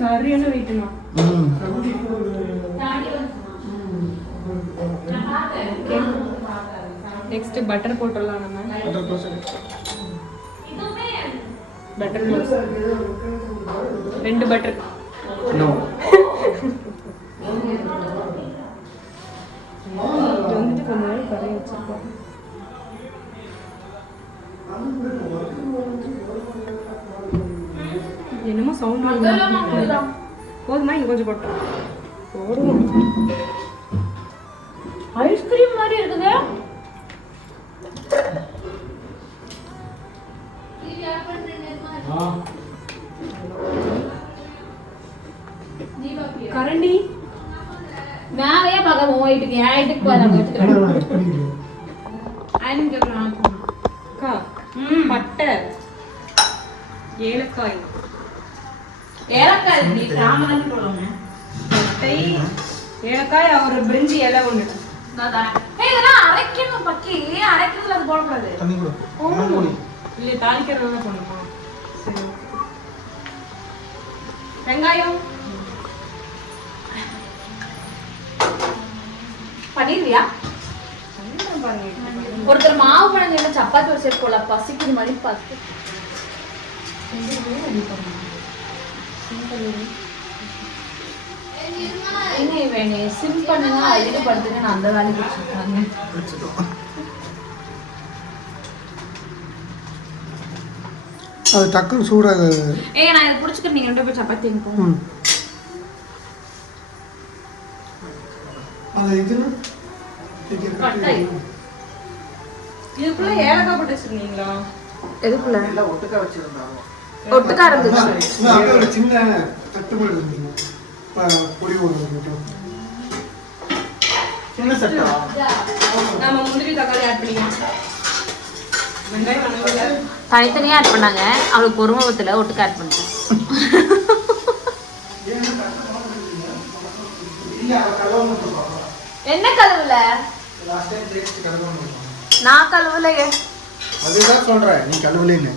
சரியான வெயிட்டுனா next butter போட்டுடலாம் நம்ம. Butter 2 butter. வந்துட்டு கொஞ்ச நேரம் கரைய வச்சிருக்கோம். என்னமோ சவுண்ட் போதுமா? இங்க கொஞ்சம் போட்டோம் போடுவோம். ஐஸ்கிரீம் மாதிரி இருக்குது. கரண்டி மேலையே பார்க்க போயிட்டு ஏட்டுக்கு போறாங்க. பட்டை ஏலக்காய் பட்டை ஏலக்காய் ஒரு பிரிஞ்சி இலை ஒண்ணு. அரைக்கணும் பக்கி அரைக்கிறதுல அது போடக்கூடாது. இல்ல தாளிக்கிறதுல போடணுமா? சரி. வெங்காயம் பண்ணிடுவியா? ஒருத்தர் மாவு பழங்க என்ன சப்பாத்தி ஒரு சேர்த்து போல பசிக்குது மாதிரி பார்த்து என்ன வேணும் சிம் பண்ணுங்க அழுது படுத்துங்க. நான் அந்த வேலைக்கு வச்சுருக்காங்க. அது டக்குன்னு சூடாக. நான் இதை பிடிச்சிக்கிட்டு நீங்கள் 2 பேர் சப்பாத்தி போகும். இதுக்குள்ள ஏலக்காய் போட்டு வச்சிருந்தீங்களா? எதுக்குள்ள ஒட்டுக்கா வச்சிருந்தாங்க. ஒட்டுக்கா இருந்துச்சு. சின்ன தட்டுப்பாடு இருந்துச்சு. பொடி போட்டு சின்ன சட்டா. நாம முந்திரி தக்காளி ஆட் பண்ணிக்கலாம். வெங்காயம் வணங்கல தனித்தனியா ஆட் பண்ணாங்க. அவளுக்கு பொறுமை பத்தல ஒட்டுக்கா ஆட் பண்ணிட்டேன். என்ன கழுவுல? நான் கழுவுலையே. அதுதான் சொல்றேன், நீ கழுவுலேன்னு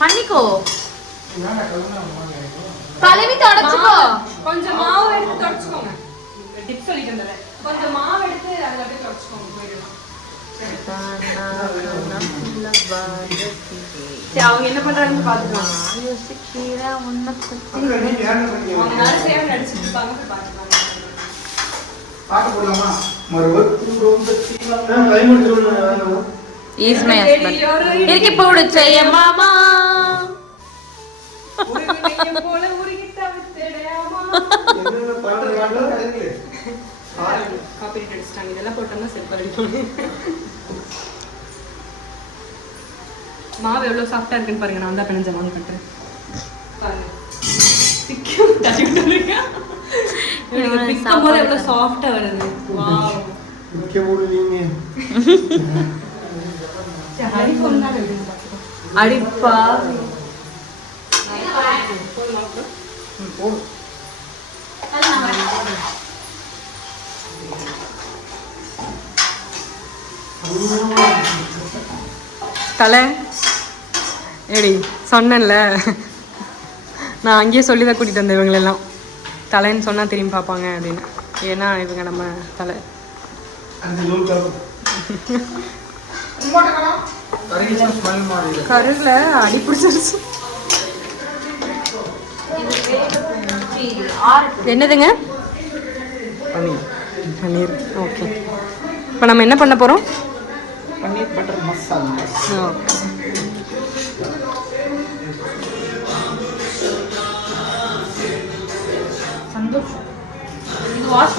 பண்ணிக்கோ. கழுவி தொடச்சுக்கோ. கொஞ்சம் மாவு எடுத்து தொடச்சுக்கோங்க. டிப் சொல்லிட்டேன். கொஞ்சம் மாவு எடுத்து அதுல அப்படியே தொடச்சுக்கோங்க. போயிடலாம். அவங்க என்ன பண்றாங்கன்னு பாத்துக்கலாம். நடிச்சிட்டு இருப்பாங்க. பாட்டு போடலாமா? இருக்கு போடு செய்ய மாமா. காப்பிரைட் அடிச்சிட்டாங்க. இதெல்லாம் போட்டோம்னா செல்ஃபர் அடிக்கணும். மாவு எவ்வளவு சாஃப்டா இருக்குன்னு பாருங்க. நான் தான் பிணைஞ்ச மாவு கட்டுறேன் பாருங்க. எவ்வளவு சாஃப்டா வருது. அடிப்பா தலை ஏடி சொன்னேன்ல, நான் அங்கேயே சொல்லி தான் கூட்டிகிட்டு வந்தேன் இவங்களெல்லாம். தலைன்னு சொன்னால் திரும்பி பார்ப்பாங்க அப்படின்னு. ஏன்னா இவங்க நம்ம தலை. கருல அடி பிடிச்சிருச்சு. என்னதுங்க? பன்னீர். ஓகே, இப்போ நம்ம என்ன பண்ண போகிறோம்? பன்னீர் பட்டர் மசாலா. சந்தோஷம். இது வாஷ்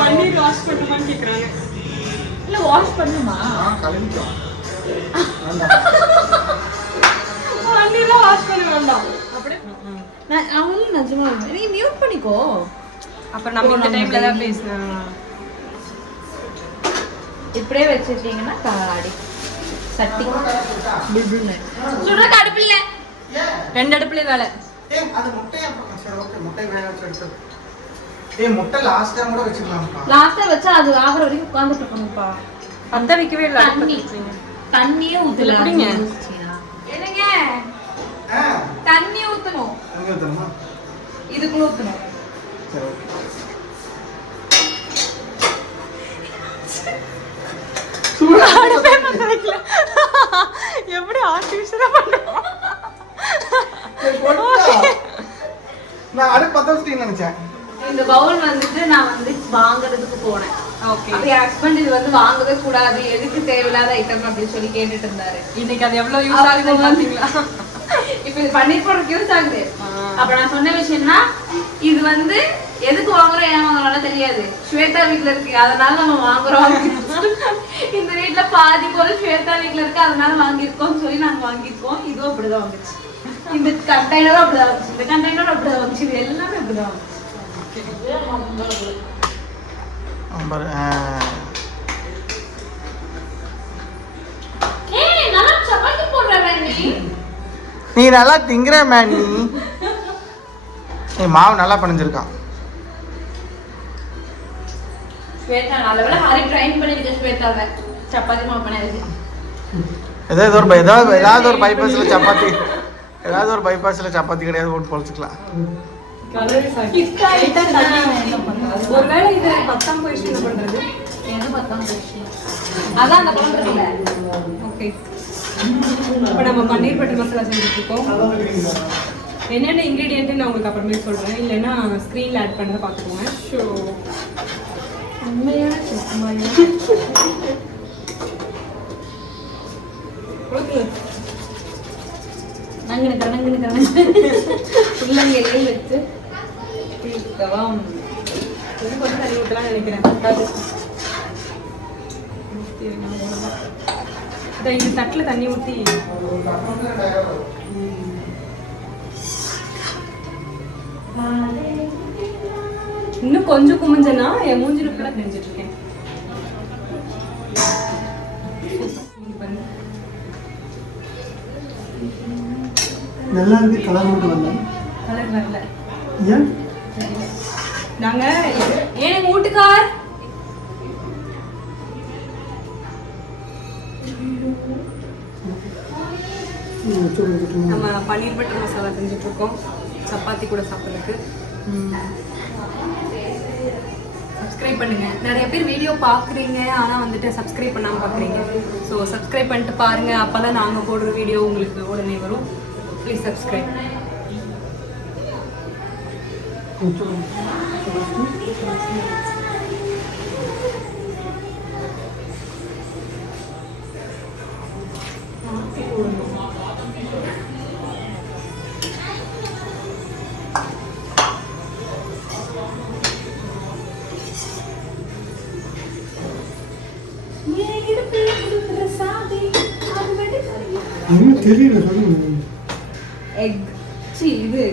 பன்னீர் வாஷ் பண்ணுமான்னு கேட்குறாங்க. இல்லை வாஷ் பண்ணுமா? கலந்துட்டோம். பன்னீர்லாம் வாஷ் பண்ண வேண்டாம். அப்படியே நான் அவங்களும் நிஜமா நீ மியூட் பண்ணிக்கோ. அப்புறம் நம்ம இந்த டைம்ல தான் பேசணும். இப்படியே வச்சிருக்கீங்கன்னா காடி சட்டி சுடுற அடுப்பு இல்லை. 2 அடுப்புல வேலை. அது முட்டையா? சரி ஓகே, முட்டை வேக வச்சு. முட்டை லாஸ்டா கூட வச்சுக்கலாம்ப்பா. லாஸ்டா வச்சா அது ஆகுற வரைக்கும் உட்கார்ந்துட்டு இருக்கணும்ப்பா. அந்த வைக்கவே இல்லை. தண்ணியே ஊத்தல எப்படிங்க? என்னங்க ஆ தண்ணி ஊத்தணும் அங்கே ஊற்றணுமா? இதுக்குள்ள ஊத்தணும் சரி ஓகே. அடுப்பே பத்த வைக்கல. எப்படி ஆர்டிஃபிஷியலா பண்றோம். நான் அடுப்பு பற்ற வச்சுட்டீங்கன்னு நினச்சேன். இந்த பவுல் வந்துட்டு நான் வந்து வாங்குறதுக்கு போனேன். ஓகே. அப்ப என் ஹஸ்பண்ட் இது வந்து வாங்கவே கூடாது, எதுக்கு தேவையில்லாத ஐட்டம் அப்படின்னு சொல்லி கேட்டுட்டு இருந்தாரு. இன்னைக்கு அது எவ்வளவு யூஸ் ஆகுதுன்னு பாத்தீங்களா? இப்ப இது பன்னீர் பவுடருக்கு யூஸ் ஆகுது. அப்ப நான் சொன்ன விஷயம்னா இது வந்து எதுக்கு வாங்குறோம் ஏன் வாங்குறோம்லாம் தெரியாது. ஸ்வேதா வீட்ல இருக்கு அதனால நம்ம வாங்குறோம். இந்த வீட்ல பாதி பொருள் ஸ்வேதா வீட்ல இருக்கு அதனால வாங்கியிருக்கோம்னு சொல்லி நாங்க வாங்கியிருக்கோம். இதுவும் அப்படிதான் வந்துச்சு. இந்த கண்டெய்னரும் அப்படிதான் வந்துச்சு, இந்த கண்டெய்னரும் அப்படிதான் வந்துச்சு, இது எல்லாமே அப்படிதான் வந்துச்சு. ஏய் நல்லா சப்பாத்தி போடுற நீ நல்லா திங்கிற மேனி. மாவு நல்லா பணிஞ்சிருக்கான். ஸ்வேதா நல்லவேளை ஹரி ட்ரைன் பண்ணிருக்க ஸ்வேதாவை சப்பாத்தி மாவு பண்ணாரு. ஏதாவது ஒரு பைபாஸ்ல சப்பாத்தி கிடையாது போட்டு பொழிச்சுக்கலாம். ஒருவேளை இது 10ஆம் பொசிஷன் என்ன பண்றது? எது 10ஆம் பொசிஷன்? அதான் அந்த கவுண்டர் இல்ல. ஓகே. இப்போ நம்ம பன்னீர் பட்டர் மசாலா செஞ்சுட்டு இருக்கோம். என்னென்ன இன்கிரிடியன்ட் நான் உங்களுக்கு அப்புறமே சொல்றேன், இல்லைன்னா ஸ்க்ரீன்ல ஆட் பண்ணதை பார்த்துக்கோங்க. ஸோ உண்மையான உள்ளங்கையிலே வச்சு தீர்க்கவும். இது கொஞ்சம் தண்ணி ஊற்றலாம்னு நினைக்கிறேன். இது தட்டில் தண்ணி ஊற்றி இன்னும் கொஞ்சம் குமிஞ்சனா என் மூஞ்சில கூட தெரிஞ்சிட்டு இருக்கேன். நல்லா இருக்கு. கலர் மட்டும் வரல. கலர் வரல. ஏன்? நாங்க ஏன் வீட்டுக்கார் நம்ம பன்னீர் பட்டர் மசாலா செஞ்சுட்டு இருக்கோம் சப்பாத்தி கூட சாப்பிட்றதுக்கு. சப்ஸ்கிரைப் பண்ணுங்க. நிறைய பேர் வீடியோ பார்க்குறீங்க ஆனால் வந்துட்டு சப்ஸ்கிரைப் பண்ணாமல் பார்க்குறீங்க. ஸோ சப்ஸ்கிரைப் பண்ணிட்டு பாருங்க, அப்போ தான் நாங்கள் போடுற வீடியோ உங்களுக்கு உடனே வரும். Please subscribe. தெரியல. எக் இது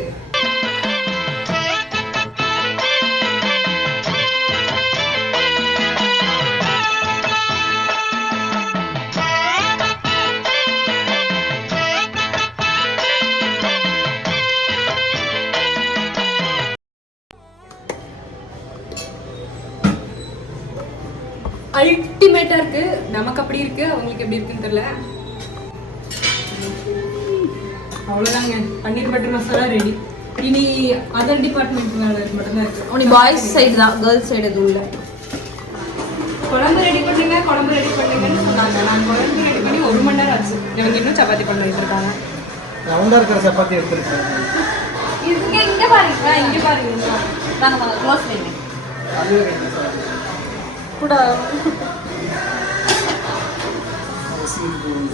அல்டிமேட்டா இருக்கு. நமக்கு அப்படி இருக்கு, அவங்களுக்கு எப்படி இருக்குன்னு தெரியல. அவ்வளோதாங்க, பன்னீர் பட்டர் மசாலா ரெடி. இனி அதர் டிபார்ட்மெண்ட் மட்டும் தான் இருக்கு. உனி பாய்ஸ் சைடு தான், கேர்ள்ஸ் சைடு எதுவும் இல்லை. குழம்பு ரெடி பண்ணுங்கன்னு சொன்னாங்க. நான் குழம்பு ரெடி பண்ணி 1 மணி நேரம் ஆச்சு. இவங்க இன்னும் சப்பாத்தி பண்ணிட்டு இருக்காங்க. ரவுண்டா இருக்கிற சப்பாத்தி எடுத்துருக்கேன். இதுக்கு இங்க பாருங்க, இங்கே பாருங்க. நாங்க க்ளோஸ் பண்ணி கூட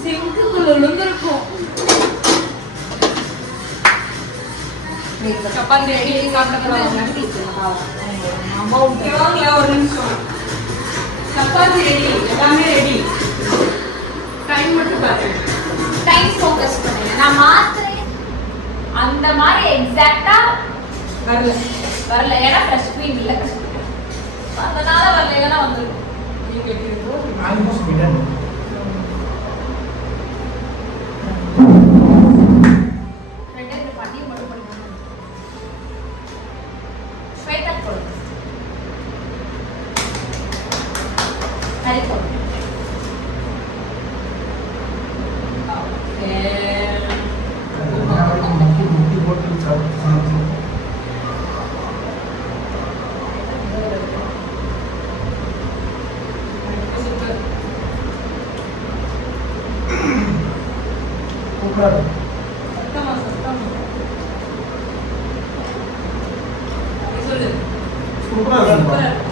சிங்குக்குள்ள விழுந்திருக்கும். சப்பாத்தி ரெடி சாப்பிட அம்மா விட்டுவாங்களா ஒரு நிமிஷம். சப்பாத்தி ரெடி, எல்லாமே ரெடி. டைம் மட்டும் பாருங்க. டைம் ஃபோக்கஸ் பண்ணுங்க. நான் மாத்துறேன் அந்த மாதிரி எக்ஸாக்ட்டா வரல ஏன்னா ஃப்ரெஷ் க்ரீம் இல்லை, அதனால வரல, இல்லைன்னா வந்துடும். Almost done. பன்னீர் மட்டும் பண்ணிக்கணும். ஸ்வேதா போடு, ஹரி போடு. சூப்பரா இருக்கு. சத்தமா சத்தமா நீ சொல்லு சூப்பரா இருக்கு. சூப்பரா இருக்கு.